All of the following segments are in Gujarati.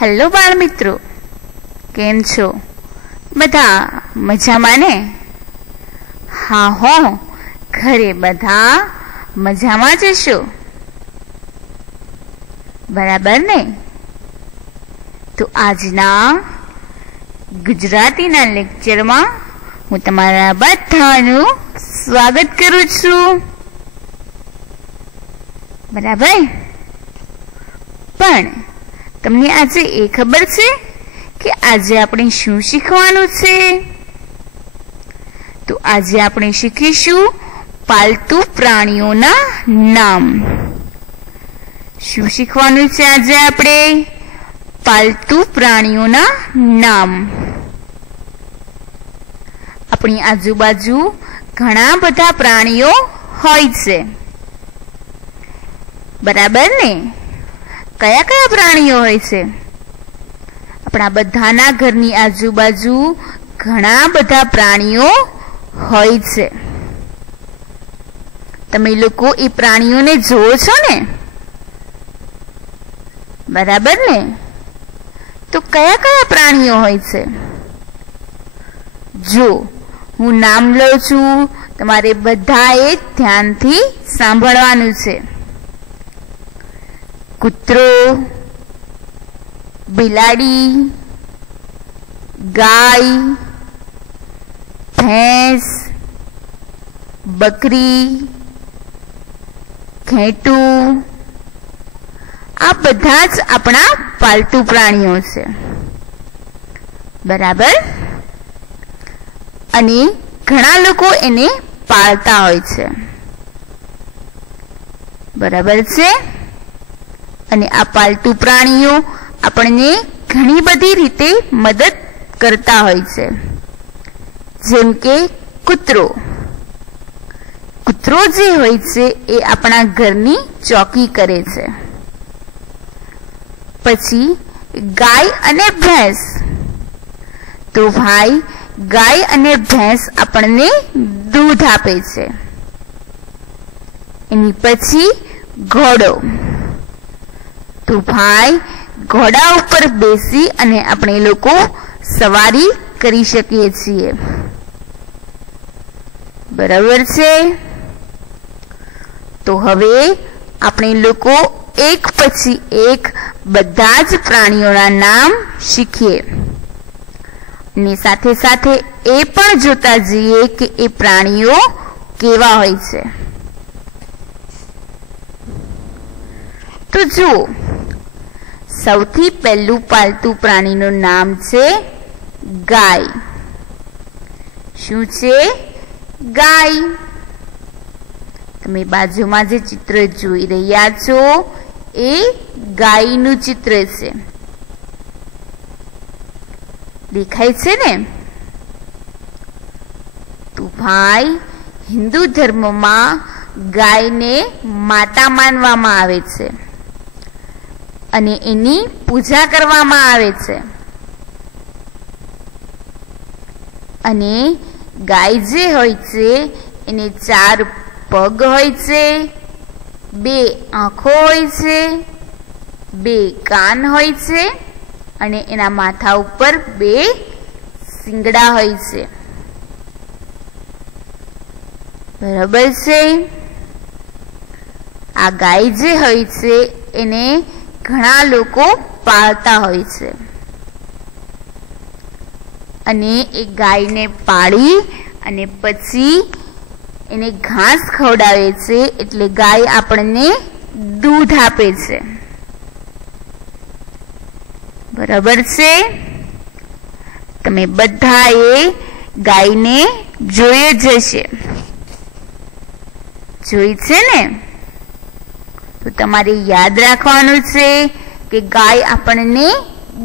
હેલો બાળ મિત્રો, કેમ છો? બધા મજામાં ને? હા હો, ઘરે બધા મજામાં જ છો, બરાબર ને? તો આજના ગુજરાતીના લેક્ચરમાં હું તમારા બધાનું સ્વાગત કરું છું, બરાબર? પણ તમને આજે એ ખબર છે કે આજે આપણે શું શીખવાનું છે? તો આજે આપણે શીખીશું પાલતુ પ્રાણીઓના નામ. શું શીખવાનું છે આજે આપણે? પાલતુ પ્રાણીઓના નામ. આપણી આજુબાજુ ઘણા બધા પ્રાણીઓ હોય છે, બરાબર ને? કયા કયા પ્રાણીઓ હોય છે? આપણા બધાના ઘરની આજુબાજુ ઘણા બધા પ્રાણીઓ હોય છે. તમે લોકો એ પ્રાણીઓને જોવો છો ને, બરાબર ને? તો કયા કયા પ્રાણીઓ હોય છે? જો હું નામ લઉં છું, તમારે બધાએ ધ્યાનથી સાંભળવાનું છે. કૂતરો, બિલાડી, ગાય, ભેંસ, બકરી, ઘેટું, આ બધા જ આપણા પાલતુ પ્રાણીઓ છે, બરાબર? અને ઘણા લોકો એને પાળતા હોય છે, બરાબર છે? અને આ પાલતુ પ્રાણીઓ આપણને ઘણી બધી રીતે મદદ કરતા હોય છે. જેમ કે કૂતરો જે હોય છે એ આપણા ઘરની ચોકી કરે છે. પછી ગાય અને ભેંસ, તો ભાઈ ગાય અને ભેંસ આપણને દૂધ આપે છે. એની પછી ઘોડો, તો ભાઈ ઘોડા ઉપર બેસી અને આપણે લોકો સવારી કરી શકીએ છીએ, બરાબર છે? તો હવે આપણે લોકો એક પછી એક બધા જ પ્રાણીઓના નામ શીખીએ અને સાથે સાથે એ પણ જોતા જઈએ કે એ પ્રાણીઓ કેવા હોય છે. તો જુઓ, સૌથી પહેલું પાલતુ પ્રાણીનું નામ છે ગાય. શું છે? ગાય. તમે બાજુમાં જે ચિત્ર જોઈ રહ્યા છો એ ગાયનું ચિત્ર છે, દેખાય છે ને? તો ભાઈ હિન્દુ ધર્મમાં ગાયને માતા માનવામાં આવે છે અને એની પૂજા કરવામાં આવે છે. અને ગાય જે હોય છે એને 4 પગ હોય છે, 2 આંખો હોય છે, 2 કાન હોય છે અને એના માથા ઉપર 2 શિંગડા હોય છે, બરાબર છે? આ ગાય જે હોય છે એને ઘણા લોકો પાળતા હોય છે અને એ ગાયને પાળી અને પછી એને ઘાસ ખવડાવે છે, એટલે ગાય આપણને દૂધ આપે છે, બરાબર છે? તમે બધાએ ગાયને જોઈ જ હશે, જોઈ છે ને? તો તમારે યાદ રાખવાનું છે કે ગાય આપણને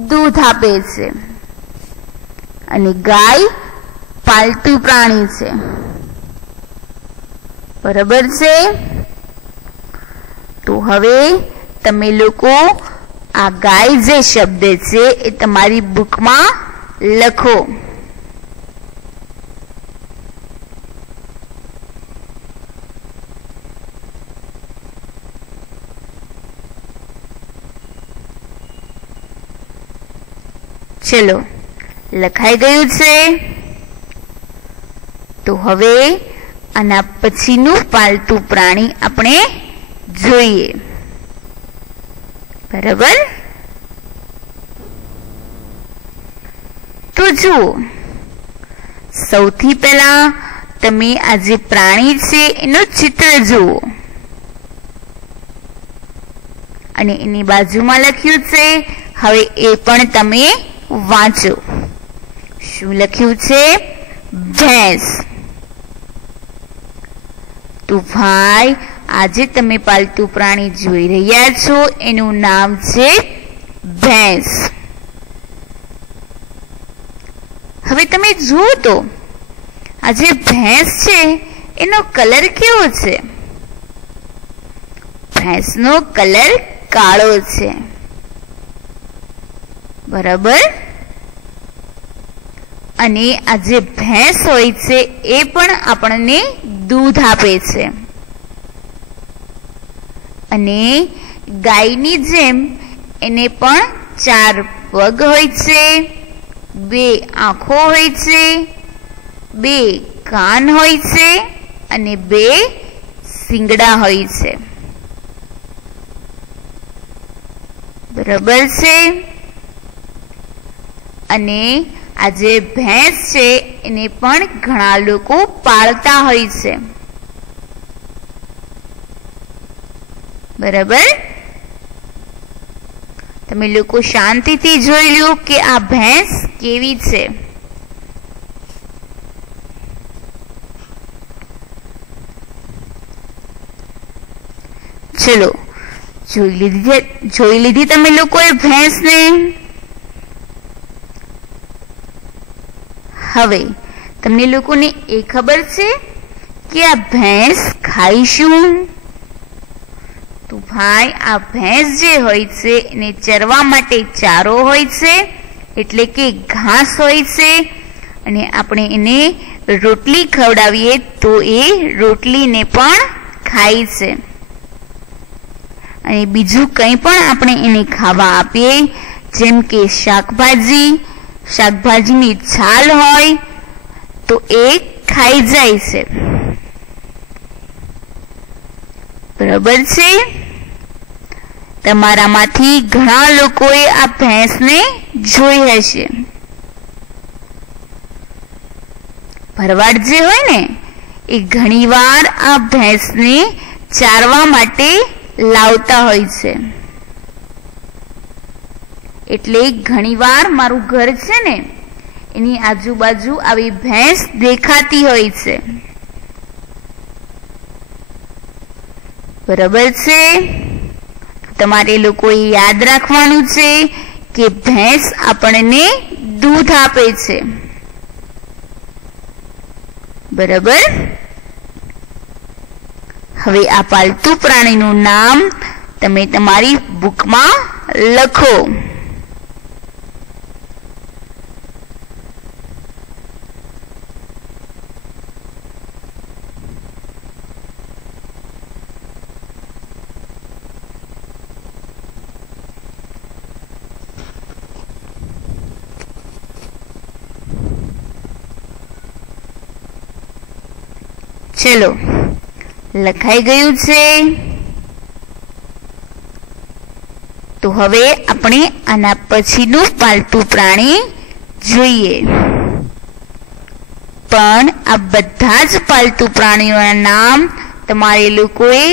દૂધ આપે છે અને ગાય પાલતુ પ્રાણી છે, બરાબર છે? તો હવે તમે લોકો આ ગાય જે શબ્દ છે એ તમારી બુકમાં લખો. ચલો, લખાઈ ગયું છે. તો હવે આના પછીનું પાલતુ પ્રાણી આપણે જોઈએ. બરાબર? તો જુઓ, સૌથી પહેલા તમે આ જે પ્રાણી છે એનું ચિત્ર જુઓ અને એની બાજુમાં લખ્યું છે. હવે એ પણ તમે વાંચો. શું લખ્યું છે? ભેંસ. તો ભાઈ, આજે તમે પાલતુ પ્રાણી જોઈ રહ્યા છો એનું નામ છે ભેંસ. હવે તમે જુઓ તો આ જે ભેંસ છે એનો કલર કેવો છે? ભેંસનો કલર કાળો છે. બરાબર? અને આ જે ભેંસ હોય છે એ પણ આપણને દૂધ આપે છે. અને ગાયની જેમ એને પણ 4 પગ હોય છે, 2 આંખો હોય છે, 2 કાન હોય છે અને 2 શિંગડા હોય છે. બરાબર છે? અને આ જે ભેંસ છે એને પણ ઘણા લોકો પાળતા હોય છે. બરાબર? તમે લોકો શાંતિથી જોઈ લો કે આ ભેંસ કેવી છે. ચલો, જોઈ લીધી તમે લોકોએ ભેંસને. હવે તમને લોકોને એ ખબર છે કે આ ભેંસ ખાય શું? તો ભાઈ, આ ભેંસ જે હોય છે એને ચરવા માટે ચારો હોય છે, એટલે કે ઘાસ હોય છે. અને આપણે એને રોટલી ખવડાવીએ તો એ રોટલીને પણ ખાય છે. અને બીજું કંઈ પણ આપણે એને ખાવા આપીએ, જેમ કે શાકભાજીની છાલ હોય તો એ ખાઈ જાય છે. બરાબર છે? તમારામાંથી ઘણા લોકોએ આ ભેંસને જોઈ હશે. ભરવાડ જે હોય ને એ ઘણીવાર આ ભેંસને ચારવા માટે લાવતા હોય છે. એટલે ઘણીવાર મારું ઘર છે ને એની આજુબાજુ આવી ભેંસ દેખાતી હોય છે. બરાબર છે? તમારે લોકોએ યાદ રાખવાનું છે કે ભેંસ આપણને દૂધ આપે છે. બરાબર? હવે આ પાલતુ પ્રાણીનું નામ તમે તમારી બુકમાં લખો. ચલો, લખાઈ ગયું છે. તો હવે આપણે આના પછીનું પાલતુ પ્રાણી જોઈએ. પણ આ બધા જ પાલતુ પ્રાણીઓના નામ તમારે લોકોએ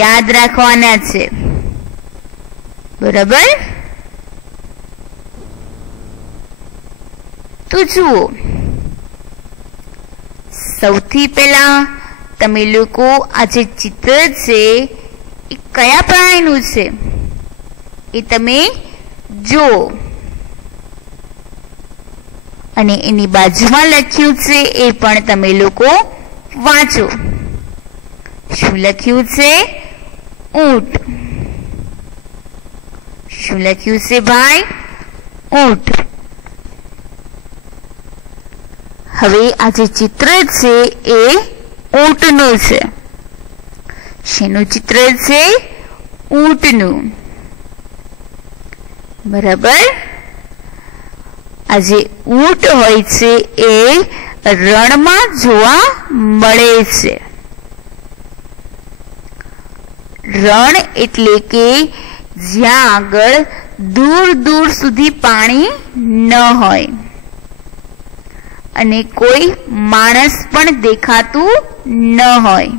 યાદ રાખવાના છે. બરાબર? તો જુઓ, સૌથી પહેલા તમે લોકો આ જે ચિત્ર છે એ કયા પ્રાણીનું છે એ તમે જુઓ અને એની બાજુમાં લખ્યું છે એ પણ તમે લોકો વાંચો. શું લખ્યું છે? ઊંટ. શું લખ્યું છે ભાઈ? ઊંટ. હવે આ જે ચિત્ર છે એ ઊંટનું છે. શેનું ચિત્ર છે? ઊંટનું. બરાબર? આ જે ઊંટ હોય છે એ રણમાં જોવા મળે છે. રણ એટલે કે જ્યાં આગળ દૂર દૂર સુધી પાણી ન હોય અને કોઈ માણસ પણ દેખાતું ન હોય,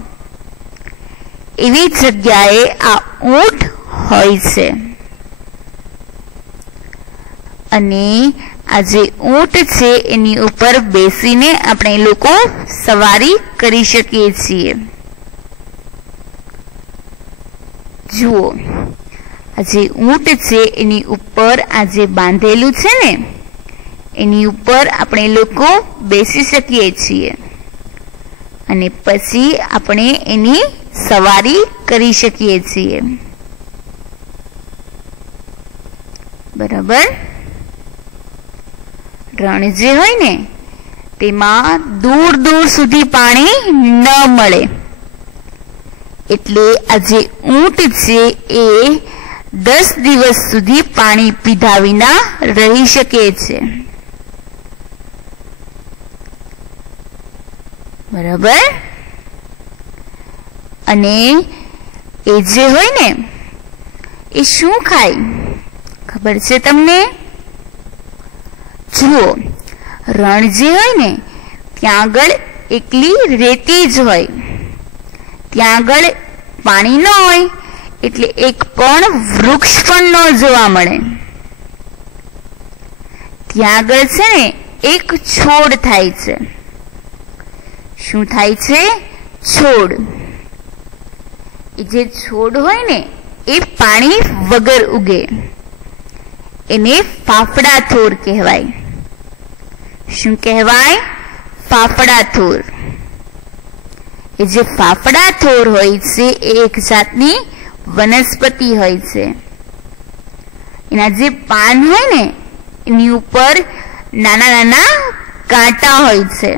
એવી જગ્યાએ આ ઊંટ હોય છે. અને આ જે ઊંટ છે એની ઉપર બેસીને આપણે લોકો સવારી કરી શકીએ છીએ. જુઓ, આ જે ઊંટ છે એની ઉપર આ જે બાંધેલું છે ને એની ઉપર આપણે લોકો બેસી શકીએ છીએ અને પછી આપણે એની સવારી કરી શકીએ છીએ. બરાબર. રણ જે હોય ને તેમાં દૂર દૂર સુધી પાણી ન મળે, એટલે આ જે ઊંટ છે એ 10 દિવસ સુધી પાણી પીધા વિના રહી શકે છે. બરાબર. અને એ જે હોય ને એ શું ખાય ખબર છે તમને? જુઓ, રણ જે હોય ને ત્યાં આગળ એકલી રેતી જ હોય, ત્યાં આગળ પાણી ન હોય એટલે એક પણ વૃક્ષ પણ ન જોવા મળે. ત્યાં આગળ છે ને એક છોડ થાય છે. શું થાય છે? છોડ. એ જે છોડ હોય ને એ પાણી વગર ઉગે, એને ફાફડા થોર કહેવાય. શું કહેવાય? ફાફડા થોર. એ જે ફાફડા થોર હોય છે એ એક જાતની વનસ્પતિ હોય છે. એના જે પાન હોય ને એની ઉપર નાના નાના કાંટા હોય છે.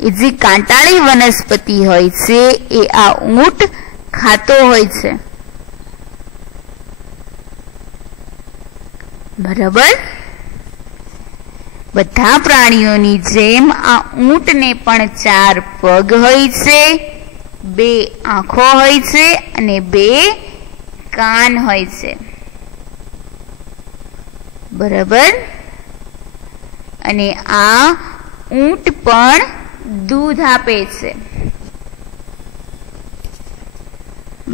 એ જે કાંટાળી વનસ્પતિ હોય છે એ આ ઊંટ ખાતો હોય છે. બરાબર. બધા પ્રાણીઓની જેમ આ ઊંટને પણ 4 પગ હોય છે, 2 આંખો હોય છે અને 2 કાન હોય છે. બરાબર. અને આ ઊંટ પણ દૂધ આપે છે.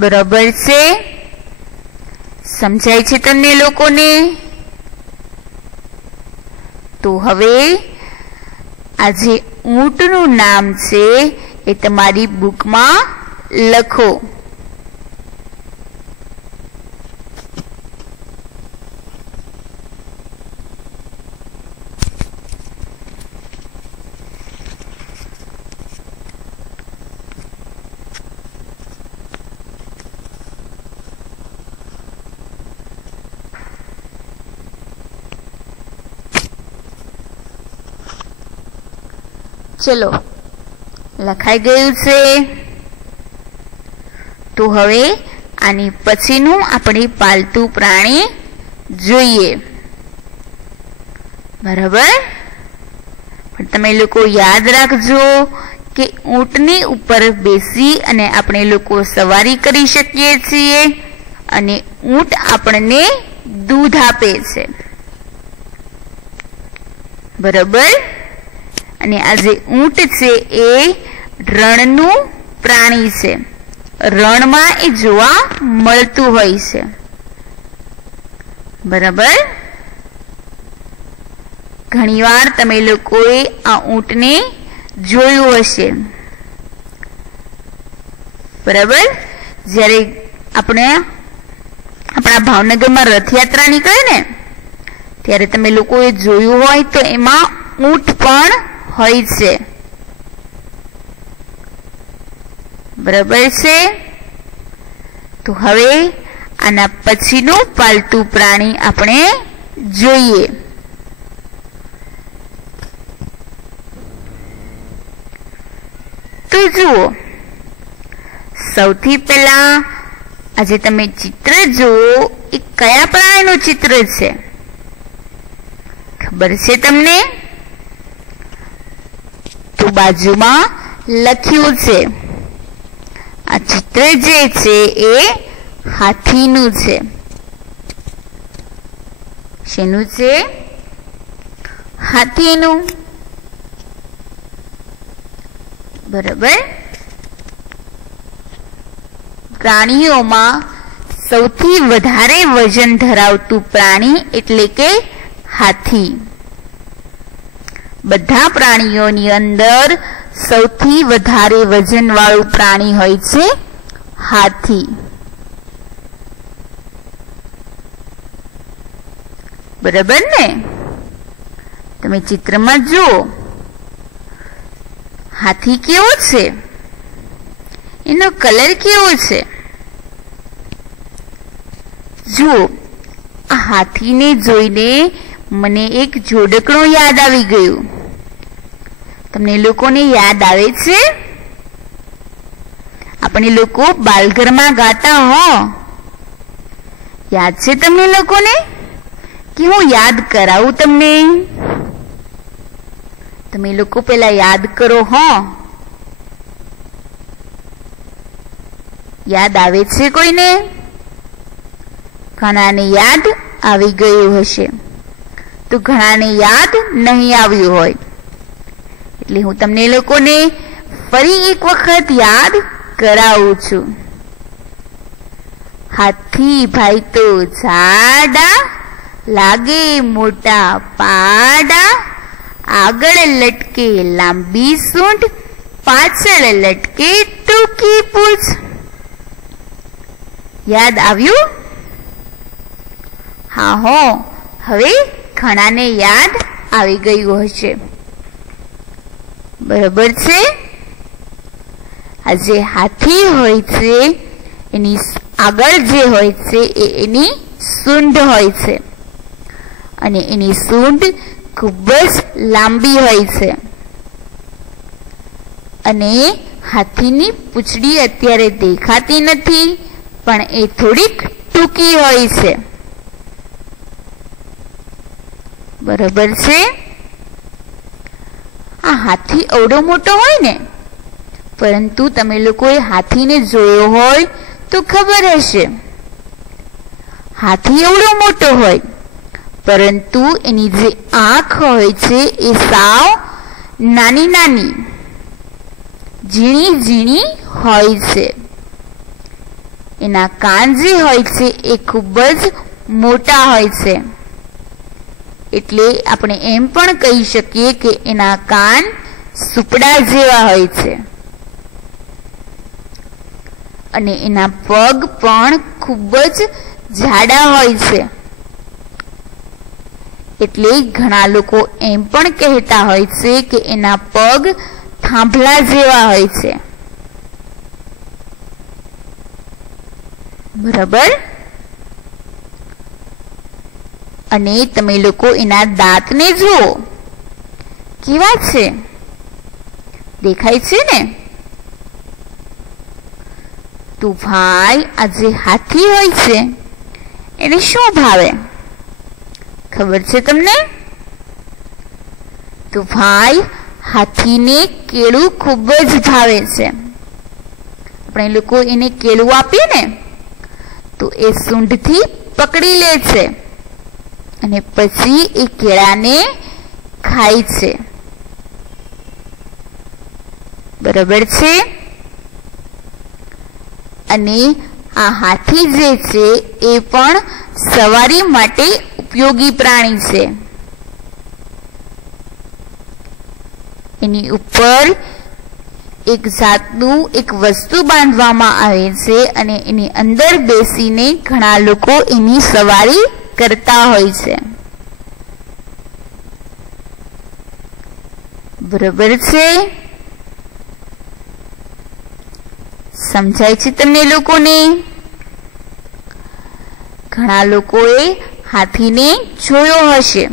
બરાબર છે? સમજાય છે તમને લોકોને? તો હવે આ જે ઊંટનું નામ છે એ તમારી બુકમાં લખો. ચલો, લખાઈ ગયું છે. તો હવે આની પછીનું આપણે પાલતુ પ્રાણી જોઈએ. બરાબર. પણ તમે લોકો યાદ રાખજો કે ઊંટની ઉપર બેસી અને આપણે લોકો સવારી કરી શકીએ છીએ અને ઊંટ આપણને દૂધ આપે છે. બરાબર. અને આ જે ઊંટ છે એ રણનું પ્રાણી છે. રણમાં એ જોવા મળતું હોય છે. બરાબર. ઘણીવાર તમે લોકોએ આ ઊંટને જોયું હશે. બરાબર. જ્યારે આપણા ભાવનગરમાં રથયાત્રા નીકળે ને ત્યારે તમે લોકોએ જોયું હોય તો એમાં ઊંટ પણ હોય છે. બરાબર છે? તો હવે આના પછીનું પાલતુ પ્રાણી આપણે જોઈએ. તો જુઓ, સૌથી પહેલા આજે તમે ચિત્ર જુઓ, એ કયા પ્રાણીનું ચિત્ર છે? ખબર છે તમને? તો બાજુમાં લખ્યું છે આ ચિત્ર જે છે એ હાથીનું છે. શેનું છે? હાથીનું. બરાબર. પ્રાણીઓમાં સૌથી વધારે વજન ધરાવતું પ્રાણી એટલે કે હાથી. બધા પ્રાણીઓની અંદર સૌથી વધારે વજનવાળું પ્રાણી હોય છે હાથી. બરાબર ને? તમે ચિત્રમાં જુઓ હાથી કેવો છે, એનો કલર કેવો છે. જુઓ, આ હાથીને જોઈને મને એક જોડકણું યાદ આવી ગયું. તમને લોકોને યાદ આવે છે? આપણે લોકો બાલઘરમાં ગાતા હો. યાદ છે તમને લોકોને? કે હું યાદ કરાવું તમને? તમે લોકો પેલા યાદ કરો હો. યાદ આવે છે કોઈને? ઘણાને યાદ આવી ગયું હશે, તો ઘણાને યાદ નહીં આવ્યું હોય. એટલે હું તમને લોકોને ફરી એક વખત યાદ કરાવું છું. હાથી ભાઈ તો જાડા, લાગે મોટા પાડા, આગળ લટકે લાંબી સૂંઢ, પાછળ લટકે ટૂંકી પૂંછ. યાદ આવ્યું? હા હો, હવે ઘણાને યાદ આવી ગયું હશે. બરાબર છે? આ જે હાથી હોય છે એની આગળ જે હોય છે એ એની સૂંઢ હોય છે, અને એની સૂંઢ ખૂબ જ લાંબી હોય છે. અને હાથીની પૂંછડી અત્યારે દેખાતી નથી, પણ એ થોડીક ટૂંકી હોય છે. બરાબર છે? આ હાથી અવડો મોટો હોય ને, પરંતુ તમે લોકોએ હાથીને જોયો હોય તો ખબર હશે. હાથી એવડો મોટો હોય, પરંતુ એની જે આંખ હોય છે એ સાવ નાની નાની, ઝીણી ઝીણી હોય છે. એના કાન જે હોય છે એ ખૂબ જ મોટા હોય છે. એટલે આપણે એમ પણ કહી શકીએ કે એના કાન સુપડા જેવા હોય છે. અને એના પગ પણ ખૂબ જ જાડા હોય છે. એટલે ઘણા લોકો એમ પણ કહેતા હોય છે કે એના પગ થાંભલા જેવા હોય છે. બરાબર? અને તમે લોકો એના દાંતને જુઓ, કેવા છે? દેખાય છે ને? તો ભાઈ, આ જે હાથી હોય છે એને શું ભાવે ખબર છે તમને? તો ભાઈ, હાથીને કેળું ખૂબ જ ભાવે છે. આપણે લોકો એને કેળું આપીએ ને તો એ સૂંઢથી પકડી લે છે અને પછી એ કેળાને ખાય છે. બરાબર છે? અને આ હાથી જે છે એ પણ સવારી માટે ઉપયોગી પ્રાણી છે. એની ઉપર એક જાતનું એક વસ્તુ બાંધવામાં આવે છે અને એની અંદર બેસીને ઘણા લોકો એની સવારી કરતા હોય છે. બરાબર છે? સમજાય છે તમને લોકોને? ઘણા લોકોએ હાથીને જોયો હશે.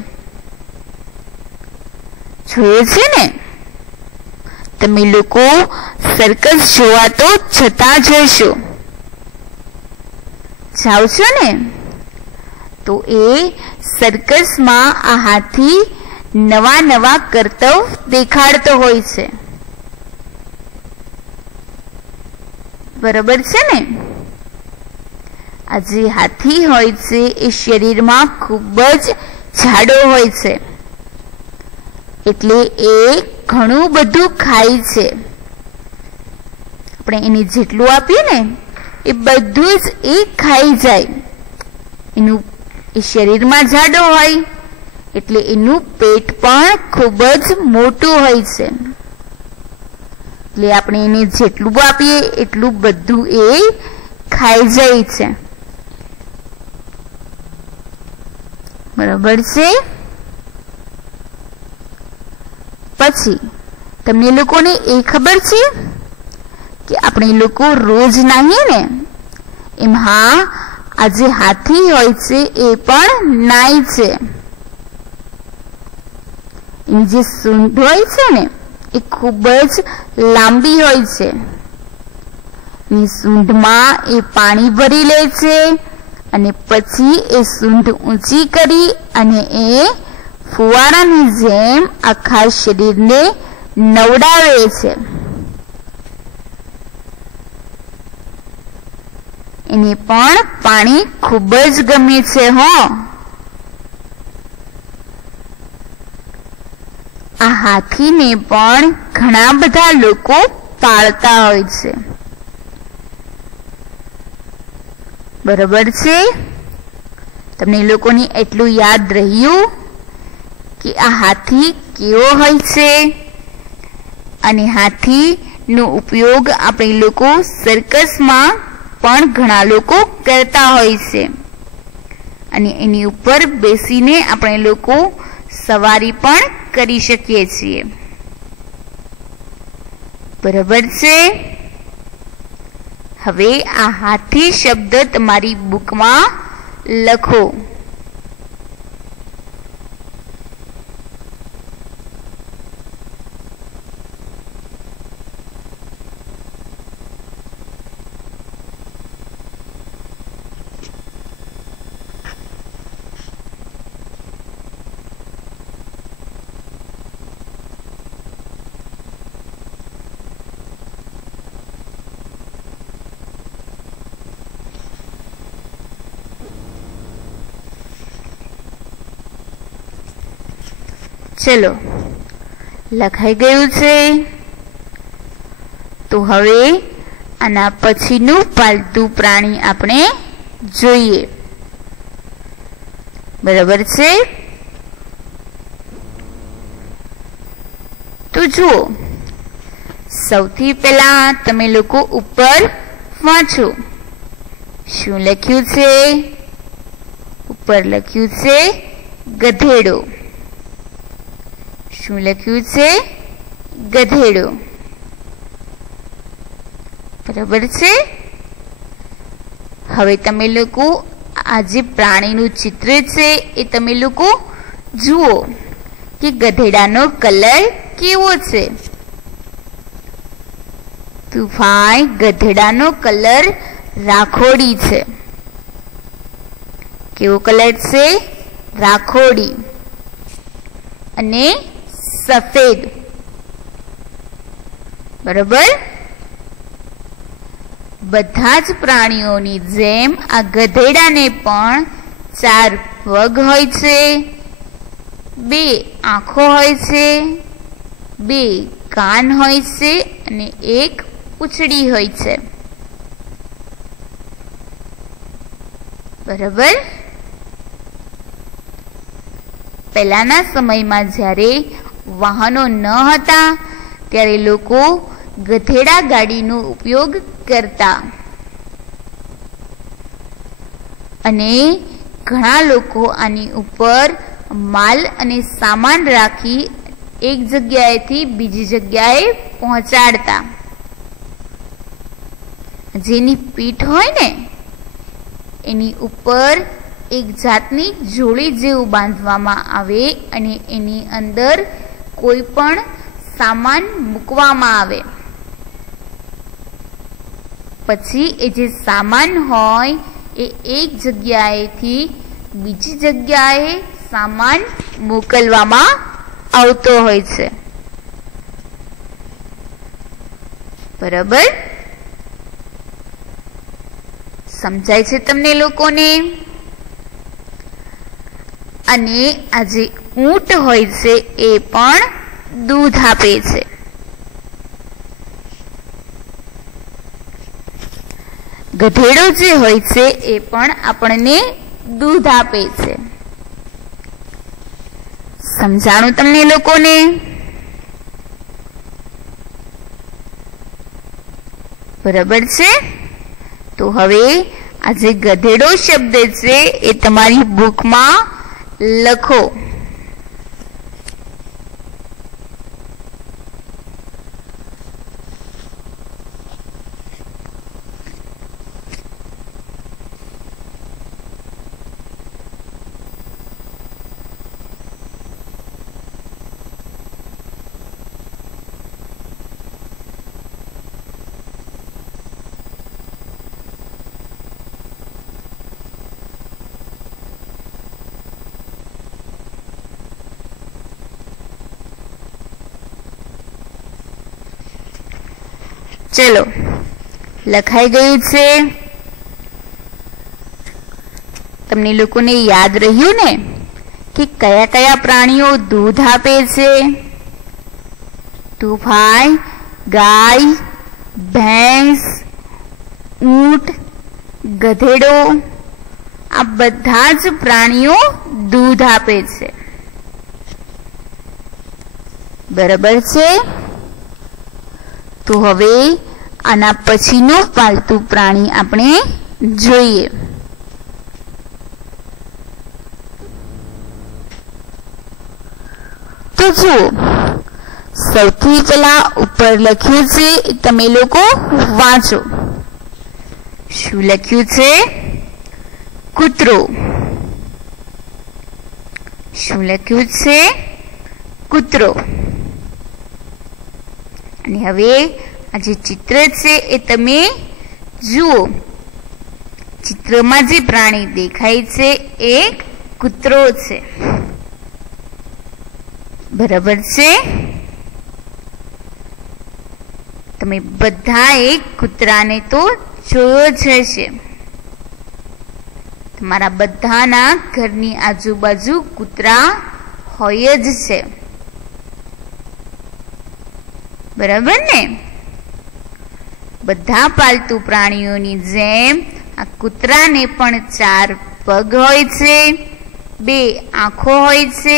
જોયો છે ને? તમે લોકો સર્કસ જોવા તો જતા જ હશો. જાઓ છો ને? તો એ સર્કસમાં આ હાથી નવા નવા કરતવ દેખાડતો હોય છે. બરાબર છે ને? આ જે હાથી હોય છે એ શરીરમાં ખૂબ જ જાડો હોય છે, એટલે એ ઘણું બધું ખાય છે. આપણે એને જેટલું આપીએ ને એ બધું જ એ ખાઈ જાય. એનું એ શરીરમાં જાડો હોય એટલે એનું પેટ પણ ખૂબ જ મોટું હોય છે. એટલે આપણે એને જેટલું આપીએ એટલું બધું એ ખાઈ જાય છે. બરાબર છે? પછી તમને લોકોને એ ખબર છે કે આપણે લોકો રોજ નાહીએ ને એમ આ જે હાથી હોય છે એ પણ નાય છે. એની જે સૂંઢ હોય છે ને એ ખૂબ જ લાંબી હોય છે. એની સૂંઢમાં એ પાણી ભરી લે છે અને પછી એ સૂંઢ ઊંચી કરી અને એ ફુવારાની જેમ આખા શરીરને નવડાવે છે. એને પણ પાણી ખૂબ જ ગમે છે. આ હાથીને પણ ઘણા બધા લોકો પાળતા હોય છે. બરાબર છે? તમને લોકોને એટલું યાદ રહ્યું કે આ હાથી કેવો હોય છે? અને હાથીનો ઉપયોગ આપણે લોકો સર્કસમાં પણ ઘણા લોકો કરતા હોય છે. અને એની ઉપર બેસીને આપણે લોકો સવારી પણ કરી શકીએ છીએ. બરાબર છે? હવે આ હાથી શબ્દ તમારી બુકમાં લખો. ચલો, લખાઈ ગયું છે. તો હવે આના પછીનું પાલતુ પ્રાણી આપણે જોઈએ. બરાબર છે? તો જુઓ, સૌથી પહેલા તમે લોકો ઉપર વાંચો. શું લખ્યું છે? ઉપર લખ્યું છે ગધેડો. શું લખ્યું છે? ગધેડો. બરાબર છે? હવે તમે લોકો આ જે પ્રાણીનું ચિત્ર છે એ તમે લોકો જુઓ કે ગધેડાનો કલર કેવો છે. તો ભાઈ, ગધેડાનો કલર રાખોડી છે. કેવો કલર છે? રાખોડી અને સફેદ. બરાબર? બધા જ પ્રાણીઓની જેમ આ ગધેડાને પણ 4 પગ હોય છે, 2 આંખો હોય છે, 2 કાન હોય છે અને 1 પૂંછડી હોય છે. બરાબર? પહેલાના સમયમાં જ્યારે વાહનો ન હતા ત્યારે લોકો ગધેડા ગાડીનો ઉપયોગ કરતા અને ઘણા લોકો આની ઉપર માલ અને સામાન રાખી એક જગ્યાએથી બીજી જગ્યાએ પહોંચાડતા. જેની પીઠ હોય ને એની ઉપર એક જાતની જોડી જેવું બાંધવામાં આવે અને એની અંદર કોઈ પણ સામાન મૂકવામાં આવે. પછી એ જે સામાન હોય એ એક જગ્યાએથી બીજી જગ્યાએ સામાન મોકલવામાં આવતો હોય છે. બરાબર? સમજાય છે તમને લોકોને? અને આ જે ઊંટ હોય છે એ પણ દૂધ આપે છે. ગધેડો જે હોય છે એ પણ આપણને દૂધ આપે છે. સમજાણું તમને લોકોને? બરાબર છે? તો હવે આ જે ગધેડો શબ્દ છે એ તમારી બુકમાં લખો. ચલો, લખાઈ ગયું છે? તમને લોકોને યાદ રહ્યું ને કે કયા કયા પ્રાણીઓ દૂધ આપે છે? તો ભાઈ, ગાય, ભેંસ, ઊંટ, ગધેડો, આ બધા જ પ્રાણીઓ દૂધ આપે છે. બરાબર છે? તો હવે આના પછીનું પાલતુ પ્રાણી આપણે જોઈએ. તો જુઓ, સૌથી પહેલા ઉપર લખ્યું છે, તમે લોકો વાંચો. શું લખ્યું છે? કૂતરો. શું લખ્યું છે? કૂતરો. અને હવે આ જે ચિત્ર છે એ તમે જુઓ. ચિત્રમાં જે પ્રાણી દેખાય છે એ કૂતરો છે. બરાબર છે? તમે બધાએ કૂતરાને તો જોયો જ હશે. તમારા બધાના ઘરની આજુબાજુ કૂતરા હોય જ છે. બરાબર ને? બધા પાલતુ પ્રાણીઓની જેમ આ કૂતરાને પણ 4 પગ હોય છે, 2 આંખો હોય છે,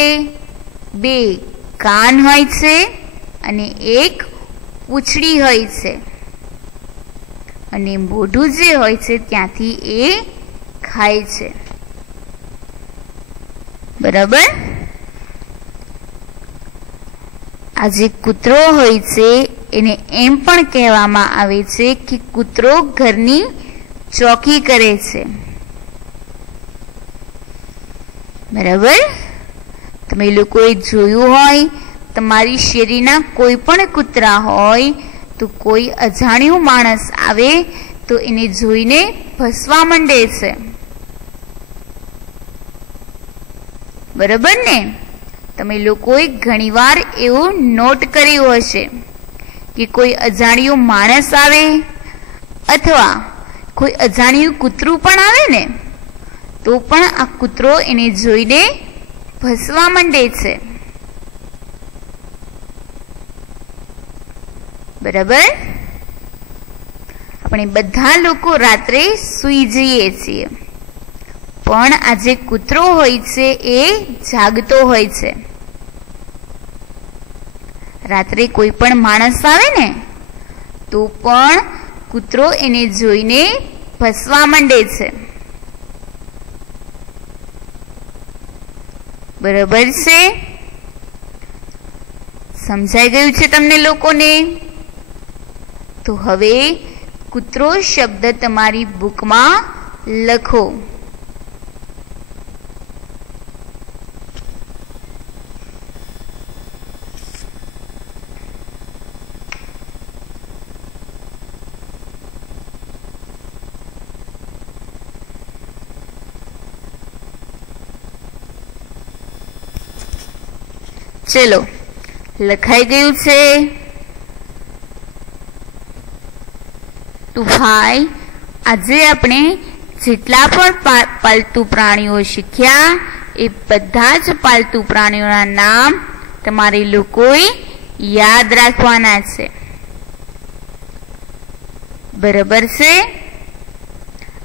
2 કાન હોય છે અને 1 પૂંછડી હોય છે. અને મોઢું જે હોય છે ત્યાંથી એ ખાય છે. બરાબર? આ જે કૂતરો હોય છે એને એમ પણ કહેવામાં આવે છે કે કૂતરો ઘરની ચોકી કરે છે. બરાબર? તમે લોકોએ જોયું હોય, તમારી શેરીના કોઈ પણ કૂતરા હોય તો કોઈ અજાણ્યું માણસ આવે તો એને જોઈને ભસવા માંડે છે. બરાબર ને? તમે લોકોએ ઘણીવાર એવું નોટ કર્યું હશે કે કોઈ અજાણ્યું માણસ આવે અથવા કોઈ અજાણ્યું કૂતરું પણ આવે ને તો પણ આ કૂતરો એને જોઈને ભસવા માંડે છે. બરાબર? આપણે બધા લોકો રાત્રે સૂઈ જઈએ છીએ, પણ આ જે કૂતરો હોય છે એ જાગતો હોય છે. રાત્રે કોઈ પણ માણસ આવે ને તો પણ કૂતરો એને જોઈને ભસવા માંડે છે. બરાબર છે? સમજાઈ ગયું છે તમને લોકોને? તો હવે કૂતરો શબ્દ તમારી બુકમાં લખો. ચલો લખાઈ ગયું છે. તો ભાઈ આજે આપણે જેટલા પણ પાલતુ પ્રાણીઓ શીખ્યા એ બધા જ પાલતુ પ્રાણીઓના નામ તમારે લોકોએ યાદ રાખવાના છે. બરાબર છે?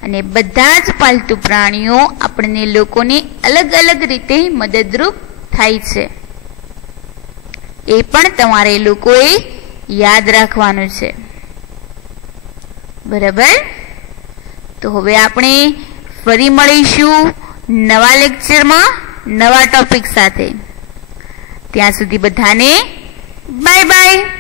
અને બધા જ પાલતુ પ્રાણીઓ આપણને લોકોને અલગ અલગ રીતે મદદરૂપ થાય છે. એ પણ તમારે લોકોએ યાદ રાખવાનું છે. બરાબર? તો હવે આપણે ફરી મળીશું નવા લેક્ચરમાં નવા ટોપિક સાથે. ત્યાં સુધી બધાને બાય બાય.